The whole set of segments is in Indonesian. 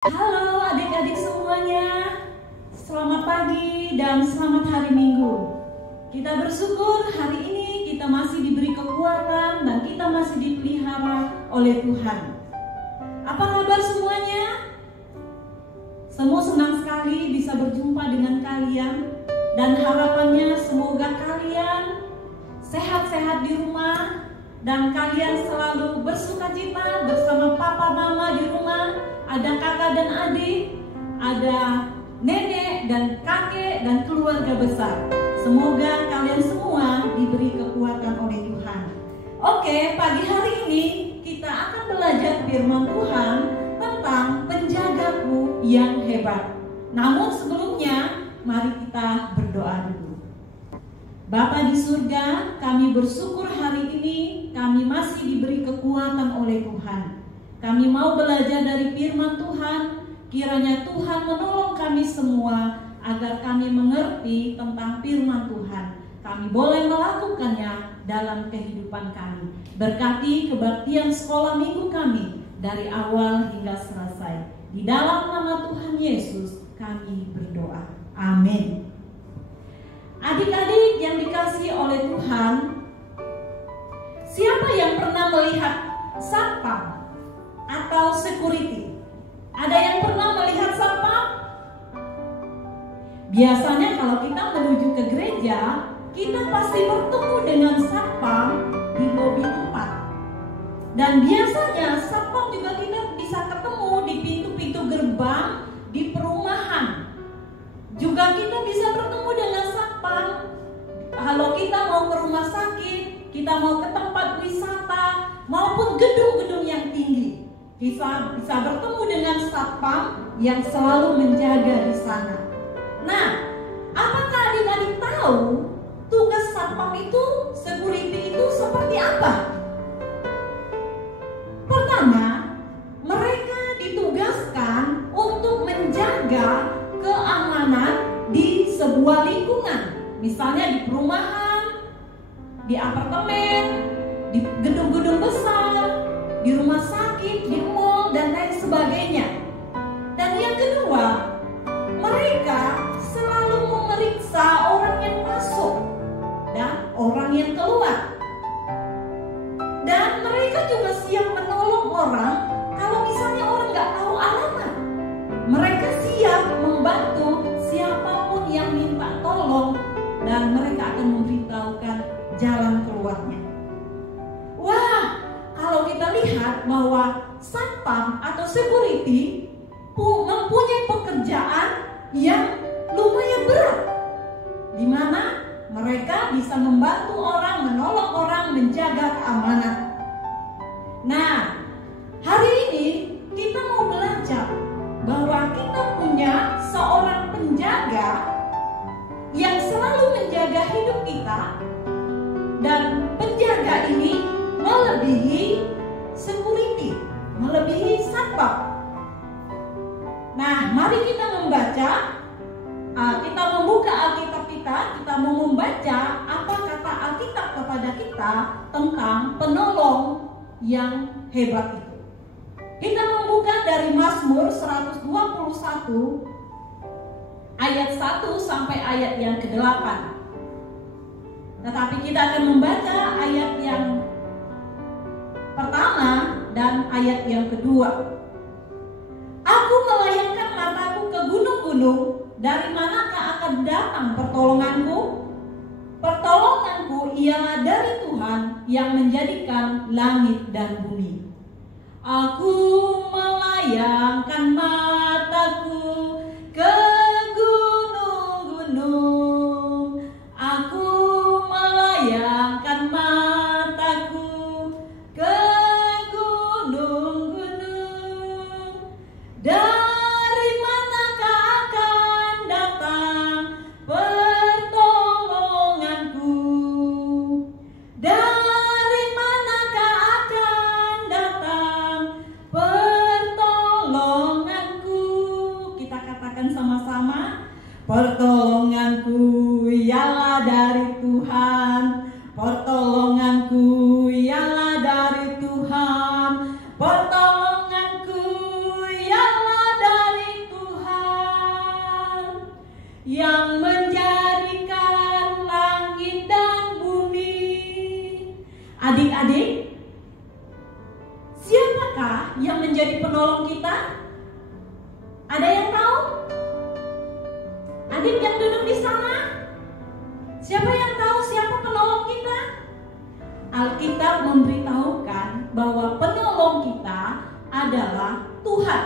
Halo adik-adik semuanya, selamat pagi dan selamat hari Minggu. Kita bersyukur hari ini kita masih diberi kekuatan dan kita masih dipelihara oleh Tuhan. Apa kabar semuanya? Semua senang sekali bisa berjumpa dengan kalian dan harapannya semoga kalian sehat-sehat di rumah dan kalian selalu bersukacita bersama papa mama di rumah. Ada kakak dan adik, ada nenek dan kakek dan keluarga besar. Semoga kalian semua diberi kekuatan oleh Tuhan. Oke, pagi hari ini kita akan belajar firman Tuhan tentang penjagaku yang hebat. Namun sebelumnya, mari kita berdoa dulu. Bapa di surga, kami bersyukur hari ini kami masih diberi kekuatan oleh Tuhan. Kami mau belajar dari firman Tuhan, kiranya Tuhan menolong kami semua agar kami mengerti tentang firman Tuhan. Kami boleh melakukannya dalam kehidupan kami. Berkati kebaktian sekolah minggu kami dari awal hingga selesai. Di dalam nama Tuhan Yesus kami berdoa. Amin. Adik-adik yang dikasihi oleh Tuhan, siapa yang pernah melihat satpam atau security? Ada yang pernah melihat satpam? Biasanya kalau kita menuju ke gereja, kita pasti bertemu dengan satpam di lobi tempat. Dan biasanya satpam juga kita bisa ketemu di pintu-pintu gerbang di perumahan. Juga kita bisa bertemu dengan satpam kalau kita mau ke rumah sakit, kita mau ke tempat wisata maupun gedung-gedung yang tinggi. Bisa bertemu dengan satpam yang selalu menjaga di sana. Nah, apakah adik-adik tahu tugas satpam itu, security itu seperti apa? Pertama, mereka ditugaskan untuk menjaga keamanan di sebuah lingkungan. Misalnya di perumahan, di apartemen, di gedung-gedung besar, di rumah sakit, di mall, dan lain sebagainya. Dan yang kedua, mereka selalu memeriksa orang yang masuk dan orang yang keluar. Dan mereka juga siap menolong orang kalau misalnya orang nggak tahu alamat. Mereka siap membantu siapapun yang minta tolong dan mereka akan memberitahukan jalan keluarnya. Wah, kalau kita lihat bahwa satpam atau security mempunyai pekerjaan yang lumayan berat, di mana mereka bisa membantu orang, menolong orang, menjaga keamanan. Nah, hari ini kita mau belajar bahwa kita punya seorang penjaga yang selalu menjaga hidup kita, dan penjaga ini melebihi security, melebihi satpam. Nah, mari kita membaca, kita membuka Alkitab kita mau membaca apa kata Alkitab kepada kita tentang penolong yang hebat itu. Kita membuka dari Mazmur 121 ayat 1 sampai ayat yang ke-8. Tetapi kita akan membaca ayat yang pertama dan ayat yang kedua. Aku melayangkan mataku ke gunung-gunung, dari manakah akan datang pertolonganku? Pertolonganku ialah dari Tuhan yang menjadikan langit dan bumi. Aku melayangkan mataku ke gunung-gunung. Aku melayangkan mataku ke gunung-gunung. Dari manakah akan datang pertolonganku? Dari manakah akan datang pertolonganku? Kita katakan sama-sama. Pertolonganku ialah dari Tuhan. Pertolonganku ialah dari Tuhan. Pertolonganku ialah dari Adik yang duduk di sana, siapa yang tahu siapa penolong kita? Alkitab memberitahukan bahwa penolong kita adalah Tuhan.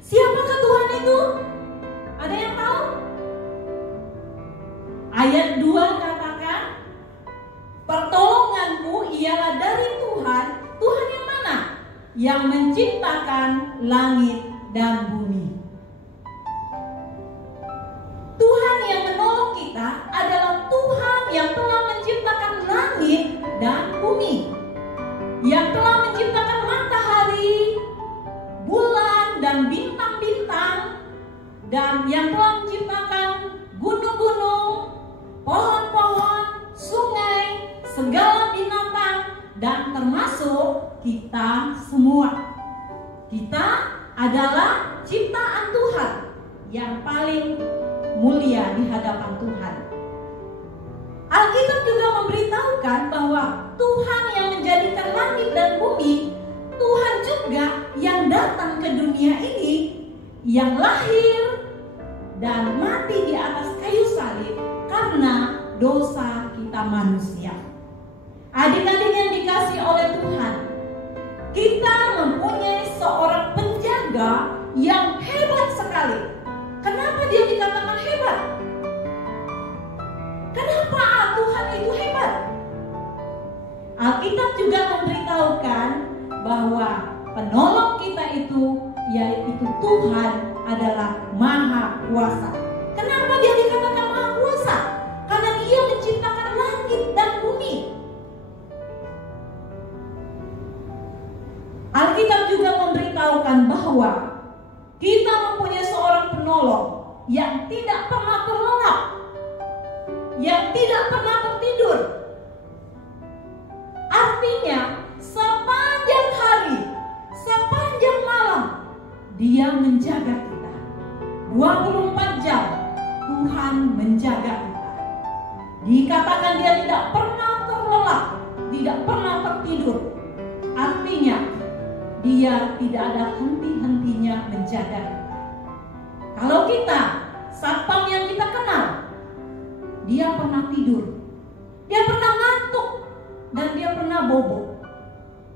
Siapakah Tuhan itu? Ada yang tahu? Ayat 2 katakan, pertolonganku ialah dari Tuhan. Tuhan yang mana? Yang menciptakan langit dan bumi. Tuhan yang menolong kita adalah Tuhan yang telah menciptakan langit dan bumi, yang telah menciptakan matahari, bulan, dan bintang-bintang, dan yang telah menciptakan gunung-gunung, pohon-pohon, sungai, segala binatang, dan termasuk kita semua. Kita adalah ciptaan Tuhan yang paling mulia di hadapan Tuhan. Alkitab juga memberitahukan bahwa Tuhan yang menjadikan langit dan bumi, Tuhan juga yang datang ke dunia ini, yang lahir dan mati di atas kayu salib karena dosa kita manusia. Adik-adik yang dikasihi oleh Tuhan, kita mempunyai seorang penjaga yang hebat sekali. Kenapa dia dikatakan hebat? Kenapa Tuhan itu hebat? Alkitab juga memberitahukan bahwa penolong kita itu, yaitu Tuhan, adalah Maha Kuasa. Kenapa dia dikatakan Maha Kuasa? Karena dia menciptakan langit dan bumi. Alkitab juga memberitahukan bahwa kita mempunyai seorang penolong yang tidak pernah terlelap, yang tidak pernah tertidur. Artinya sepanjang hari, sepanjang malam, dia menjaga kita. 24 jam Tuhan menjaga kita. Dikatakan dia tidak pernah terlelap, tidak pernah tertidur. Artinya dia tidak ada henti-hentinya menjaga kita. Kalau kita, satpam yang kita kenal, dia pernah tidur, dia pernah ngantuk, dan dia pernah bobo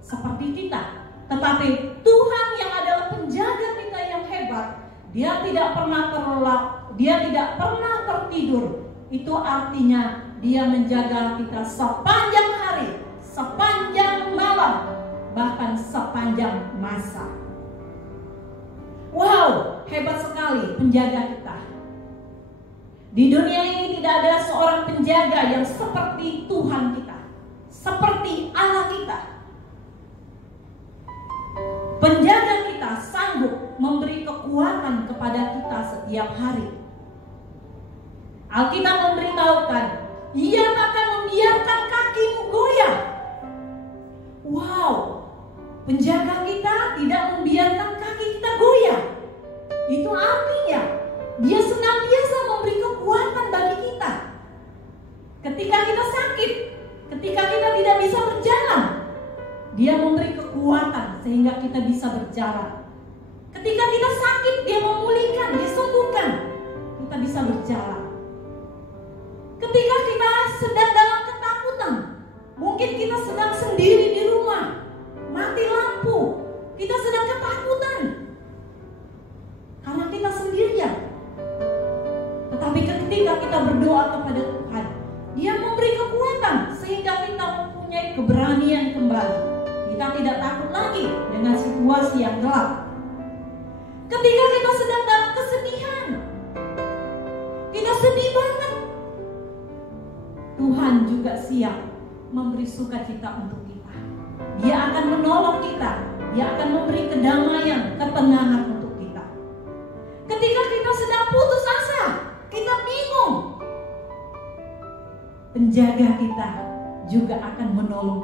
seperti kita. Tetapi Tuhan yang adalah penjaga kita yang hebat, dia tidak pernah terlelap, dia tidak pernah tertidur. Itu artinya dia menjaga kita sepanjang hari, sepanjang malam, bahkan sepanjang masa. Wow, hebat sekali penjaga kita. Di dunia ini tidak ada seorang penjaga yang seperti Tuhan kita, seperti Allah kita. Penjaga kita sanggup memberi kekuatan kepada kita setiap hari. Alkitab memberitahukan, ia akan membiarkan kakimu goyah. Wow, penjaga kita tidak membiarkan kaki kita goyah. Itu artinya dia senantiasa memberi kekuatan bagi kita. Ketika kita sakit, ketika kita tidak bisa berjalan, dia memberi kekuatan sehingga kita bisa berjalan. Ketika kita sakit, dia memulihkan, dia sembuhkan, kita bisa berjalan. Ketika kita sedang dalam ketakutan, mungkin kita sedang sendiri di rumah, mati lampu, kita sedang ketakutan karena kita sendirian. Tetapi ketika kita berdoa kepada Tuhan, dia memberi kekuatan sehingga kita mempunyai keberanian kembali. Kita tidak takut lagi dengan situasi yang gelap. Ketika kita sedang dalam kesedihan, kita sedih banget, Tuhan juga siap memberi sukacita untuk kita. Dia akan menolong kita, dia akan memberi kedamaian, ketenangan untuk kita. Ketika kita sedang putus asa, kita bingung, penjaga kita juga akan menolong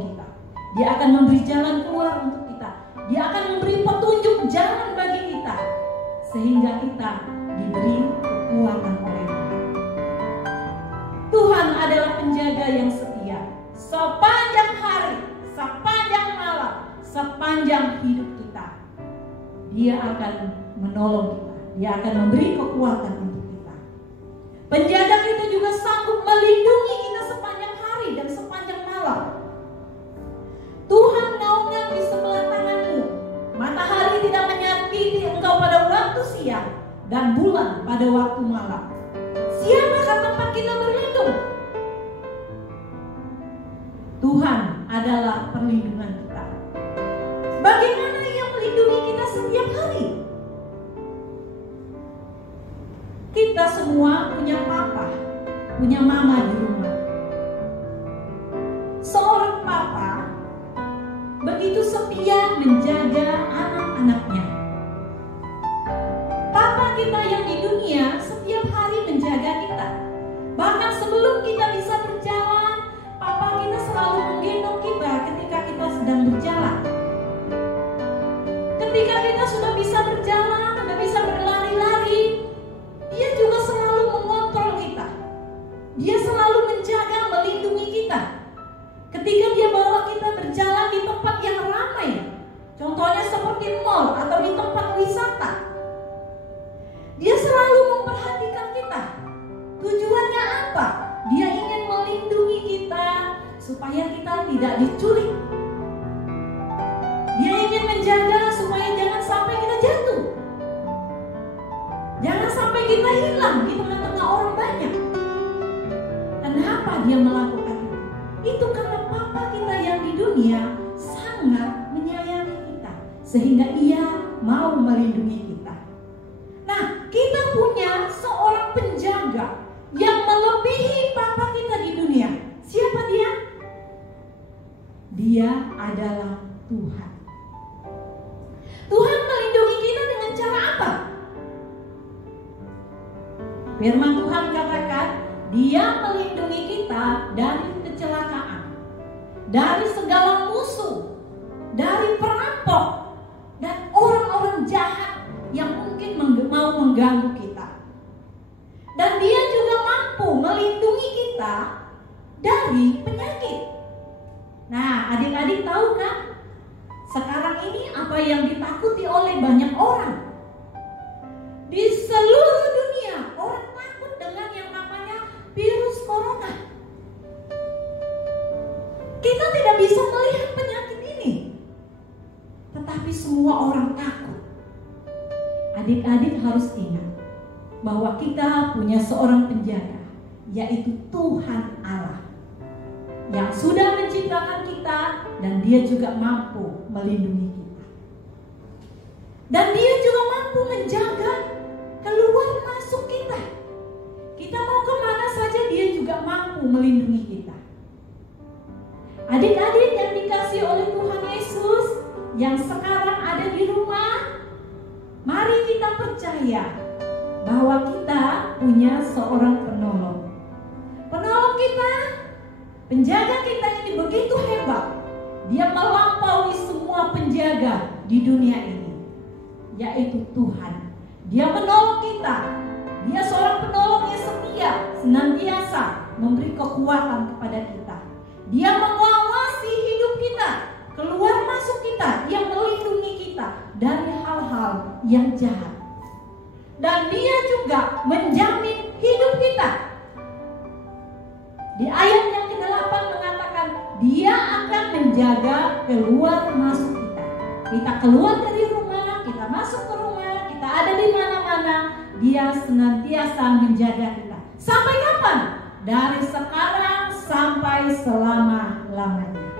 kita. Dia akan memberi jalan keluar untuk kita. Dia akan memberi petunjuk jalan bagi kita, sehingga kita diberi kekuatan oleh Dia. Tuhan adalah penjaga yang setia. Sepanjang hari, sepanjang malam, sepanjang hidup kita, Dia akan menolong kita. Dia akan memberi kekuatan untuk kita. Penjaga kita juga sanggup melindungi kita sepanjang hari dan sepanjang malam. Tuhan naungan di sebelah tanganmu. Matahari tidak menyakiti engkau pada waktu siang, dan bulan pada waktu malam. Siapakah tempat kita berlindung? Tuhan adalah perlindungan kita. Bagaimana Ia melindungi kita setiap hari? Kita semua punya papa, punya mama di rumah. Seorang papa begitu setia menjaga anak-anaknya. Papa kita yang di dunia setiap hari menjaga kita. Bahkan sebelum kita bisa berjalan, papa kita selalu menggendong kita ketika kita sedang berjalan. Ketika kita sudah bisa berjalan, sudah bisa berlari-lari, dia juga selalu mengontrol kita. Dia selalu menjaga, melindungi kita. Ketika dia bawa kita berjalan di tempat yang ramai, contohnya seperti mall atau di tempat wisata, dia selalu memperhatikan kita. Tujuannya apa? Dia ingin melindungi kita supaya kita tidak diculik. Dia ingin menjaga supaya jangan sampai kita jatuh. Jangan sampai kita hilang di tengah-tengah orang banyak. Kenapa dia melakukan itu? Itu karena papa kita yang di dunia sangat menyayangi kita, sehingga ia mau melindungi kita. Nah, kita punya seorang penjaga yang melebihi papa kita di dunia. Siapa dia? Dia adalah Tuhan. Tuhan melindungi kita dengan cara apa? Firman Tuhan katakan, Dia melindungi kita dari kecelakaan, dari segala musuh, dari perampok, dan orang-orang jahat yang mungkin mau mengganggu kita. Dan Dia juga mampu melindungi kita dari penyakit. Nah, adik-adik tahu kan? Sekarang ini apa yang ditakuti oleh banyak orang? Di seluruh dunia, orang takut dengan yang namanya virus corona. Kita tidak bisa melihat penyakit ini, tetapi semua orang takut. Adik-adik harus ingat bahwa kita punya seorang penjaga, yaitu Tuhan Allah, yang sudah menciptakan kita, dan Dia juga mampu melindungi kita. Dan Dia juga mampu menjaga keluar masuk kita. Kita mau kemana saja Dia juga mampu melindungi kita. Adik-adik yang dikasihi oleh Tuhan Yesus, yang sekarang ada di rumah, mari kita percaya bahwa kita punya seorang penolong. Penolong kita, penjaga kita ini begitu hebat. Dia melampaui semua penjaga di dunia ini, yaitu Tuhan. Dia menolong kita. Dia seorang penolong yang setia, senantiasa memberi kekuatan kepada kita. Dia mengawasi hidup kita, keluar masuk kita, yang melindungi kita dari hal-hal yang jahat. Dan Dia juga menjamin hidup kita. Di ayat yang ke-8 mengatakan, Dia akan menjaga keluar masuk kita. Kita keluar dari rumah, kita masuk ke rumah, kita ada di mana-mana, Dia senantiasa menjaga kita. Sampai kapan? Dari sekarang sampai selama-lamanya.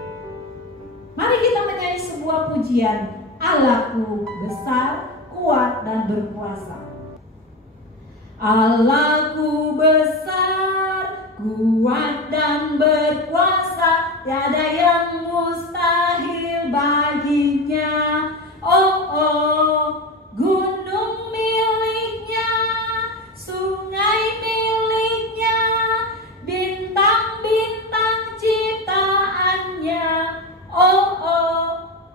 Mari kita menyanyi sebuah pujian, Allahku besar, kuat dan berkuasa. Allahku besar, kuat dan berkuasa, tiada yang mustahil baginya. Oh, oh, gunung miliknya, sungai miliknya, bintang-bintang ciptaannya. Oh, oh,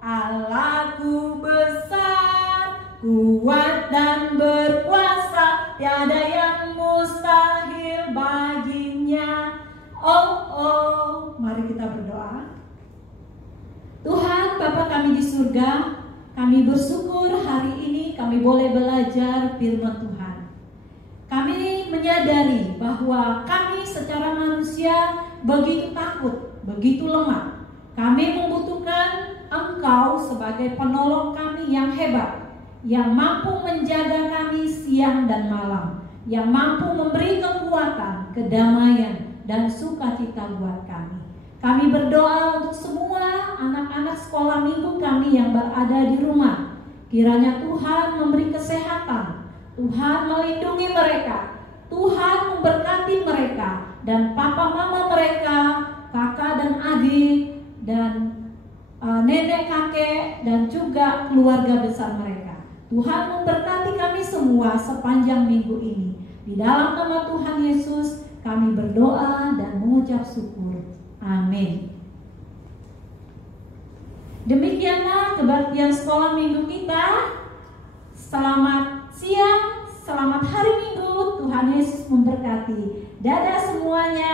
Allahku besar, kuat dan berkuasa, tiada yang mustahil baginya. Oh, oh. Mari kita berdoa. Tuhan Bapa kami di surga, kami bersyukur hari ini kami boleh belajar firman Tuhan. Kami menyadari bahwa kami secara manusia begitu takut, begitu lemah. Kami membutuhkan Engkau sebagai penolong kami yang hebat, yang mampu menjaga kami siang dan malam, yang mampu memberi kekuatan, kedamaian, dan sukacita buat kami. Kami berdoa untuk semua anak-anak sekolah minggu kami yang berada di rumah. Kiranya Tuhan memberi kesehatan, Tuhan melindungi mereka, Tuhan memberkati mereka, dan papa mama mereka, kakak dan adik, dan nenek kakek, dan juga keluarga besar mereka. Tuhan memberkati kami semua sepanjang minggu ini. Di dalam nama Tuhan Yesus kami berdoa dan mengucap syukur. Amin. Demikianlah kebaktian sekolah minggu kita. Selamat siang, selamat hari Minggu. Tuhan Yesus memberkati. Dadah semuanya.